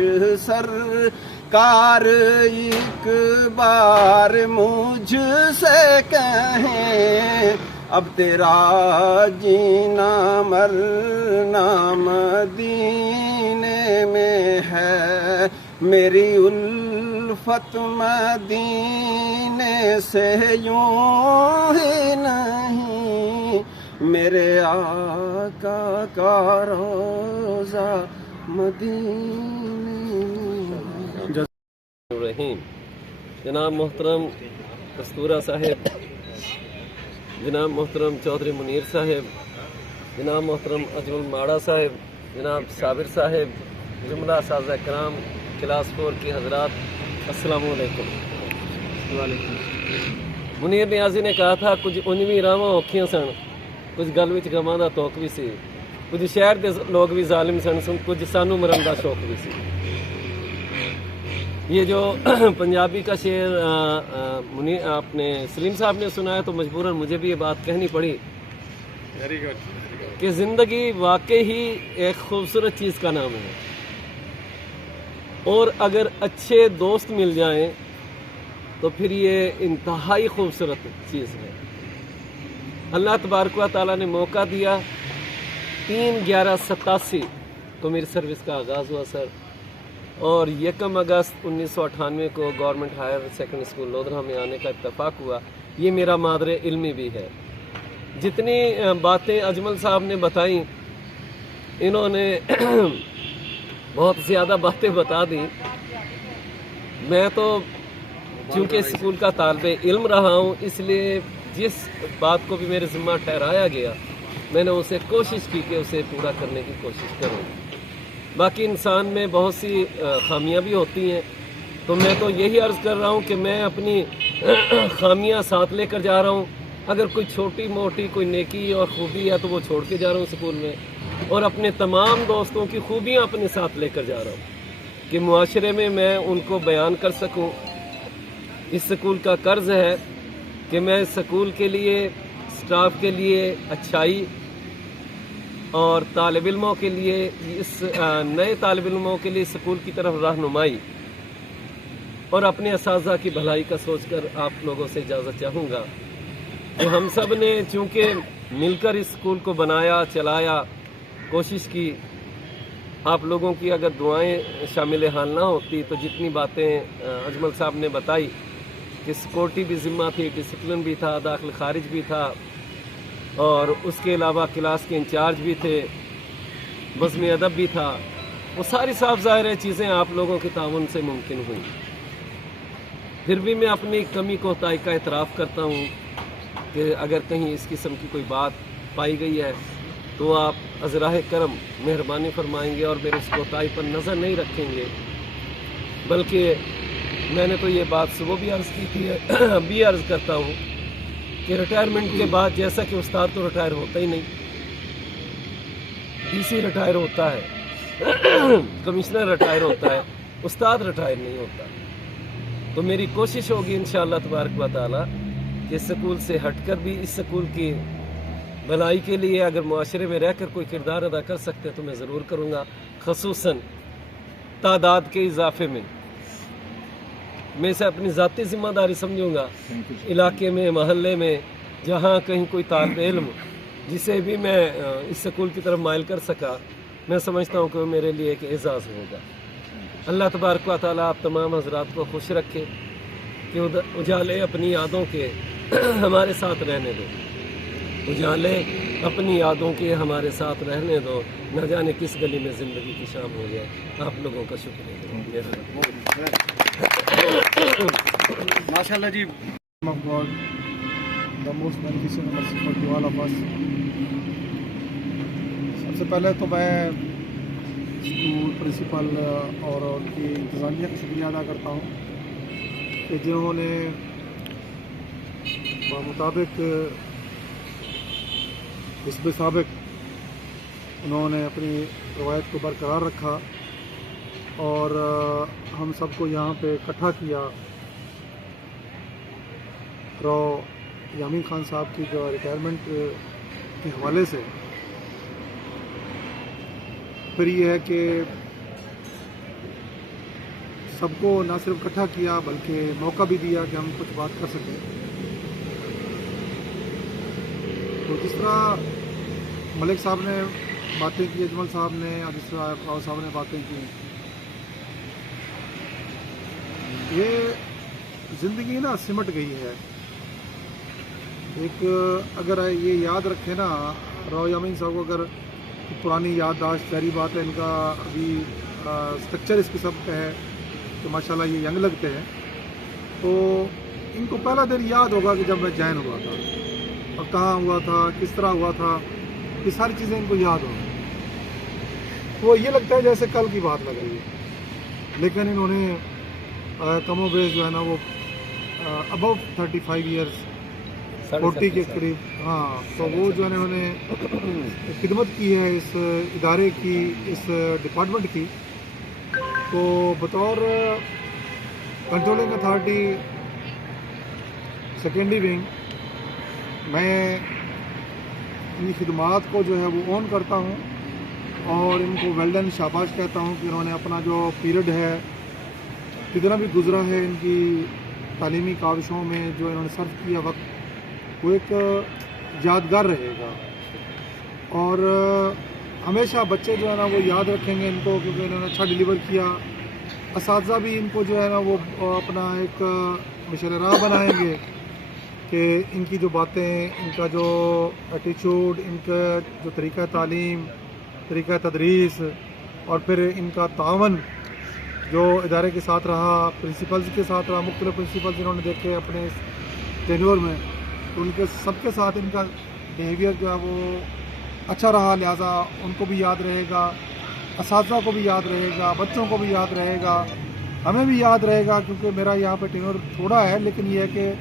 سرکار ایک بار مجھ سے کہیں، اب تیرا جینا مرنا مدینے میں ہے، میری الفت مدینے سے یوں ہی نہیں، میرے آقا کا روضہ مدینے میں۔ رحیم، جناب محترم کستورہ صاحب، جناب محترم چودھری منیر صاحب، جناب محترم اجمل ماڑا صاحب، جناب صابر صاحب، جملہ اساتذہ کرام، کلاس 4 کی حضرات، السلام علیکم۔ منیر نیازی نے کہا تھا کچھ 19 راواں اوکھیاں سن، کچھ گل وچ غماں دا توک بھی سی، کچھ شہر دے لوگ بھی ظالم سن، کچھ سانو مرن دا شوق بھی سی۔ یہ جو پنجابی کا شعر آپ نے سلیم صاحب نے سنایا تو مجبوراً مجھے بھی یہ بات کہنی پڑی کہ زندگی واقعی ہی ایک خوبصورت چیز کا نام ہے، اور اگر اچھے دوست مل جائیں تو پھر یہ انتہائی خوبصورت چیز ہے۔ اللہ تبارک و تعالیٰ نے موقع دیا، 3/11/87 کو میری سروس کا آغاز ہوا سر، اور 1 اگست 1998 کو government higher secondary school Lodhra میں آنے کا اتفاق ہوا۔ یہ میرا مادر علمی بھی ہے۔ جتنی باتیں اجمل صاحب نے بتائیں، انہوں نے بہت زیادہ باتیں بتا دیں۔ میں تو چونکہ اسکول کا طالب علم رہا ہوں، اس لیے جس بات کو بھی میرے ذمہ ٹھہرایا گیا میں نے اسے کوشش کی کہ اسے پورا کرنے کی کوشش کروں۔ باقی انسان میں بہت سی خامیاں بھی ہوتی ہیں، تو میں تو یہی عرض کر رہا ہوں کہ میں اپنی خامیاں ساتھ لے کر جا رہا ہوں۔ اگر کوئی چھوٹی موٹی کوئی نیکی اور خوبی ہے تو وہ چھوڑ کے جا رہا ہوں اسکول میں، اور اپنے تمام دوستوں کی خوبیاں اپنے ساتھ لے کر جا رہا ہوں کہ معاشرے میں میں ان کو بیان کر سکوں۔ اس سکول کا قرض ہے کہ میں سکول کے لیے، سٹاف کے لیے اچھائی اور طالب علموں کے لیے، اس نئے طالب علموں کے لیے سکول کی طرف رہنمائی اور اپنے اساتذہ کی بھلائی کا سوچ کر آپ لوگوں سے اجازت چاہوں گا کہ ہم سب نے چونکہ مل کر اس سکول کو بنایا، چلایا، کوشش کی، آپ لوگوں کی اگر دعائیں شامل حال نہ ہوتی تو جتنی باتیں اجمل صاحب نے بتائی کہ سیکورٹی بھی ذمہ تھی، ڈسپلن بھی تھا، داخل خارج بھی تھا، اور اس کے علاوہ کلاس کے انچارج بھی تھے، بزم ادب بھی تھا، وہ ساری صاف ظاہر چیزیں آپ لوگوں کے تعاون سے ممکن ہوئیں۔ پھر بھی میں اپنی کمی کوتاہی کا اعتراف کرتا ہوں کہ اگر کہیں اس قسم کی کوئی بات پائی گئی ہے تو آپ ازراہ کرم مہربانی فرمائیں گے اور میرے اس کوتاہی پر نظر نہیں رکھیں گے، بلکہ میں نے تو یہ بات صبح بھی عرض کی تھی، اب بھی عرض کرتا ہوں کہ ریٹائرمنٹ کے بعد جیسا کہ استاد تو ریٹائر ہوتا ہی نہیں، ڈی سی ریٹائر ہوتا ہے، کمشنر ریٹائر ہوتا ہے، استاد ریٹائر نہیں ہوتا۔ تو میری کوشش ہوگی انشاءاللہ تبارک و تعالی کہ اسکول سے ہٹ کر بھی اس اسکول کی بھلائی کے لیے اگر معاشرے میں رہ کر کوئی کردار ادا کر سکتے تو میں ضرور کروں گا، خصوصاً تعداد کے اضافے میں اسے اپنی ذاتی ذمہ داری سمجھوں گا۔ علاقے میں، محلے میں جہاں کہیں کوئی طالب علم جسے بھی میں اس اسکول کی طرف مائل کر سکا، میں سمجھتا ہوں کہ وہ میرے لیے ایک اعزاز ہوگا۔ اللہ تبارک و تعالیٰ آپ تمام حضرات کو خوش رکھے کہ اجالے اپنی یادوں کے ہمارے ساتھ رہنے دو، اجالے اپنی یادوں کے ہمارے ساتھ رہنے دو، نہ جانے کس گلی میں زندگی کی شام ہو جائے۔ آپ لوگوں کا شکریہ۔ ماشاءاللہ جی، سب سے پہلے تو میں اسکول پرنسپل اور ان کی انتظامیہ کا شکریہ ادا کرتا ہوں کہ جنہوں نے بمطابق حسب سابق انہوں نے اپنی روایت کو برقرار رکھا اور ہم سب کو یہاں پہ اکٹھا کیا رو یامین خان صاحب کی جو ریٹائرمنٹ کے حوالے سے۔ پھر یہ ہے کہ سب کو نہ صرف اکٹھا کیا بلکہ موقع بھی دیا کہ ہم کچھ بات کر سکیں۔ تو جس طرح ملک صاحب نے باتیں کی، اجمل صاحب نے، اور جس طرح راؤ صاحب نے باتیں کی، یہ زندگی نا سمٹ گئی ہے۔ ایک اگر یہ یاد رکھے نا، راؤ یامین صاحب کو اگر پرانی یادداشت، ظاہری بات ہے ان کا ابھی اسٹرکچر اس قسم کا ہے کہ ماشاءاللہ یہ ینگ لگتے ہیں، تو ان کو پہلا دن یاد ہوگا کہ جب میں جوائن ہوا تھا اور کہاں ہوا تھا، کس طرح ہوا تھا، یہ ساری چیزیں ان کو یاد ہوں۔ تو یہ لگتا ہے جیسے کل کی بات لگ رہی ہے، لیکن انہوں نے کم و بیش جو ہے نا وہ ابو 35 ایئرس، 40 کے قریب، ہاں، تو وہ جو ہے نا انہوں نے خدمت کی ہے اس ادارے کی، اس ڈپارٹمنٹ کی۔ تو بطور کنٹرولنگ اتھارٹی سیکنڈری ونگ میں ان خدمات کو جو ہے وہ اون کرتا ہوں اور ان کو ویل ڈن، شاباش کہتا ہوں کہ انہوں نے اپنا جو پیریڈ ہے کتنا بھی گزرا ہے ان کی تعلیمی کاوشوں میں جو انہوں نے صرف کیا وقت، وہ ایک یادگار رہے گا اور ہمیشہ بچے جو ہے نا وہ یاد رکھیں گے ان کو، کیونکہ انہوں نے اچھا ڈیلیور کیا۔ اساتذہ بھی ان کو جو ہے نا وہ اپنا ایک مشعل راہ بنائیں گے کہ ان کی جو باتیں، ان کا جو ایٹیچیوڈ، ان کا جو طریقہ تعلیم، طریقہ تدریس، اور پھر ان کا تعاون جو ادارے کے ساتھ رہا، پرنسپلز کے ساتھ رہا، مختلف پرنسپلز جنہوں نے دیکھے اپنے ٹینیور میں، تو ان کے سب کے ساتھ ان کا بیہیویئر جو ہے وہ اچھا رہا، لہٰذا ان کو بھی یاد رہے گا، اساتذہ کو بھی یاد رہے گا، بچوں کو بھی یاد رہے گا، ہمیں بھی یاد رہے گا، کیونکہ میرا یہاں پہ ٹینیور تھوڑا ہے، لیکن یہ ہے کہ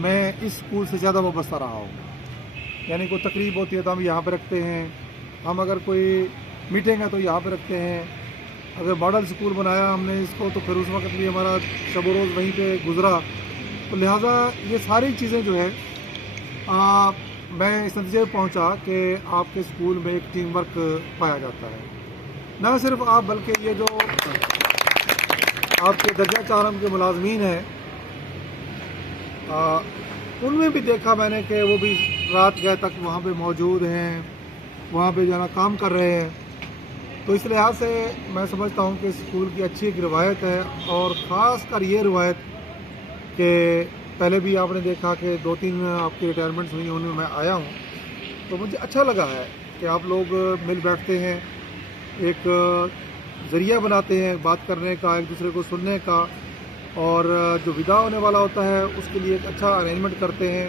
میں اس اسکول سے زیادہ وابستہ رہا ہوں۔ یعنی کوئی تقریب ہوتی ہے تو ہم یہاں پہ رکھتے ہیں، ہم اگر کوئی میٹنگ ہے تو یہاں پہ رکھتے ہیں، اگر ماڈل اسکول بنایا ہم نے اس کو تو پھر اس وقت بھی ہمارا شب و روز وہیں پہ گزرا، تو لہٰذا یہ ساری چیزیں جو ہے میں اس نتیجے پہ پہنچا کہ آپ کے اسکول میں ایک ٹیم ورک پایا جاتا ہے، نہ صرف آپ بلکہ یہ جو آپ کے درجہ چارم کے ملازمین ہیں ان میں بھی دیکھا میں نے کہ وہ بھی رات گئے تک وہاں پہ موجود ہیں، وہاں پہ جو ہے نا کام کر رہے ہیں۔ تو اس لحاظ سے میں سمجھتا ہوں کہ اسکول کی اچھی ایک روایت ہے، اور خاص کر یہ روایت کہ پہلے بھی آپ نے دیکھا کہ 2-3 آپ کی ریٹائرمنٹس ہوئی، ان میں میں آیا ہوں، تو مجھے اچھا لگا ہے کہ آپ لوگ مل بیٹھتے ہیں، ایک ذریعہ بناتے ہیں بات کرنے کا، ایک دوسرے کو سننے کا، اور جو ودا ہونے والا ہوتا ہے اس کے لیے ایک اچھا ارینجمنٹ کرتے ہیں۔